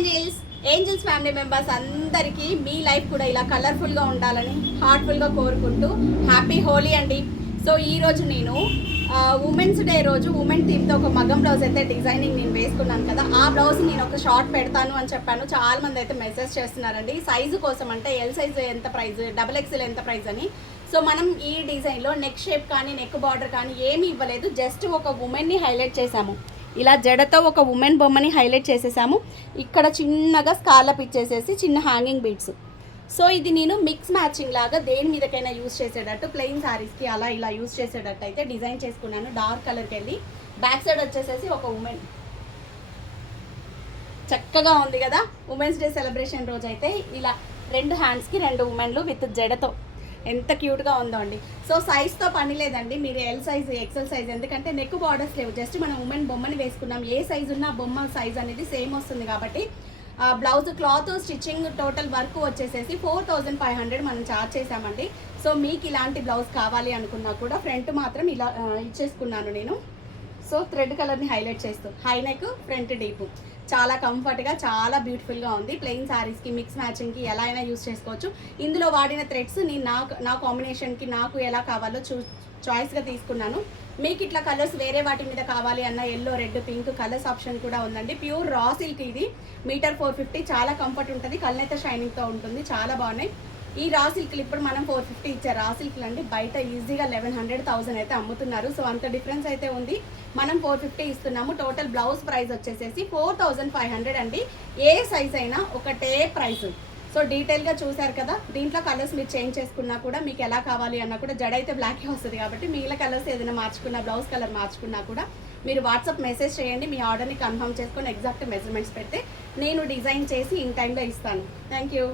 Angels family members అందరికీ మీ life కూడా ఇలా కలర్ఫుల్గా ఉండాలని హార్ట్ఫుల్గా కోరుకుంటూ హ్యాపీ హోలీ అండి. సో ఈరోజు నేను ఉమెన్స్ డే రోజు ఉమెన్ థీమ్తో ఒక మగ్గం బ్లౌజ్ అయితే డిజైనింగ్ నేను వేసుకున్నాను కదా, ఆ బ్లౌజ్ నేను ఒక షార్ట్ పెడతాను అని చెప్పాను. చాలా మంది అయితే మెసేజ్ చేస్తున్నారండి సైజు కోసం, అంటే ఎల్ సైజు ఎంత ప్రైస్, XXL ఎంత ప్రైస్ అని. సో మనం ఈ డిజైన్లో నెక్ షేప్ కానీ నెక్ బార్డర్ కానీ ఏమీ ఇవ్వలేదు, జస్ట్ ఒక ఉమెన్ని హైలైట్ చేసాము. ఇలా జడతో ఒక ఉమెన్ బొమ్మని హైలైట్ చేసేసాము. ఇక్కడ చిన్నగా స్కార్లప్ ఇచ్చేసేసి చిన్న హ్యాంగింగ్ బీడ్స్. సో ఇది నేను మిక్స్ మ్యాచింగ్ లాగా దేని మీదకైనా యూజ్ చేసేటట్టు, ప్లెయిన్ శారీస్కి అలా ఇలా యూజ్ చేసేటట్టు అయితే డిజైన్ చేసుకున్నాను. డార్క్ కలర్కి వెళ్ళి బ్యాక్ సైడ్ వచ్చేసేసి ఒక ఉమెన్ చక్కగా ఉంది కదా. ఉమెన్స్ డే సెలబ్రేషన్ రోజు అయితే ఇలా 2 హ్యాండ్స్కి 2 ఉమెన్లు విత్ జడతో ఎంత క్యూట్గా ఉందో అండి. సో సైజ్తో పని లేదండి, మీరు ఎల్ సైజ్ XL సైజ్, ఎందుకంటే నెక్ బార్డర్స్ లేవు, జస్ట్ మనం ఉమెన్ బొమ్మని వేసుకున్నాం. ఏ సైజు ఉన్న బొమ్మ సైజ్ అనేది సేమ్ వస్తుంది కాబట్టి blouse cloth stitching total work వచ్చేసేసి 4500 మనం చార్జ్ చేసామండి. సో మీకు ఇలాంటి బ్లౌజ్ కావాలి అనుకున్నా కూడా ఫ్రంట్ మాత్రం ఇలా ఇచ్చేసుకున్నాను నేను. సో థ్రెడ్ కలర్ని హైలైట్ చేస్తూ హై నెక్ ఫ్రంట్ డీపు చాలా కంఫర్ట్గా చాలా బ్యూటిఫుల్గా ఉంది. ప్లెయిన్ శారీస్కి మిక్స్ మ్యాచింగ్కి ఎలా అయినా యూస్ చేసుకోవచ్చు. ఇందులో వాడిన థ్రెడ్స్ నేను నా కాంబినేషన్కి నాకు ఎలా కావాలో చాయిస్గా తీసుకున్నాను. మీకు ఇట్లా కలర్స్ వేరే వాటి మీద కావాలి అన్న yellow, red, pink colours option కూడా ఉందండి. ప్యూర్ రా సిల్క్, ఇది మీటర్ 450, చాలా కంఫర్ట్ ఉంటుంది, కళ్ళనైతే షైనింగ్తో ఉంటుంది, చాలా బాగున్నాయి. ఈ రా సిల్క్లు ఇప్పుడు మనం 450 ఇచ్చే రా సిల్క్లు అండి బయట ఈజీగా 1100, 1000 అయితే అమ్ముతున్నారు. సో అంత డిఫరెన్స్ అయితే ఉంది. మనం 450 ఇస్తున్నాము. టోటల్ బ్లౌజ్ ప్రైస్ వచ్చేసేసి 4500 అండి. ఏ సైజ్ అయినా ఒకటే ప్రైస్. సో డీటెయిల్గా చూసారు కదా. దీంట్లో కలర్స్ మీరు చేంజ్ చేసుకున్నా కూడా మీకు ఎలా కావాలి అన్నా కూడా, జడ అయితే బ్లాకే వస్తుంది కాబట్టి మిగిలిన కలర్స్ ఏదైనా మార్చుకున్నా, బ్లౌజ్ కలర్ మార్చుకున్నా కూడా మీరు వాట్సాప్ మెసేజ్ చేయండి. మీ ఆర్డర్ని కన్ఫర్మ్ చేసుకొని ఎగ్జాక్ట్ మెజర్మెంట్స్ పెడితే నేను డిజైన్ చేసి ఇన్ టైంలో ఇస్తాను. Thank you.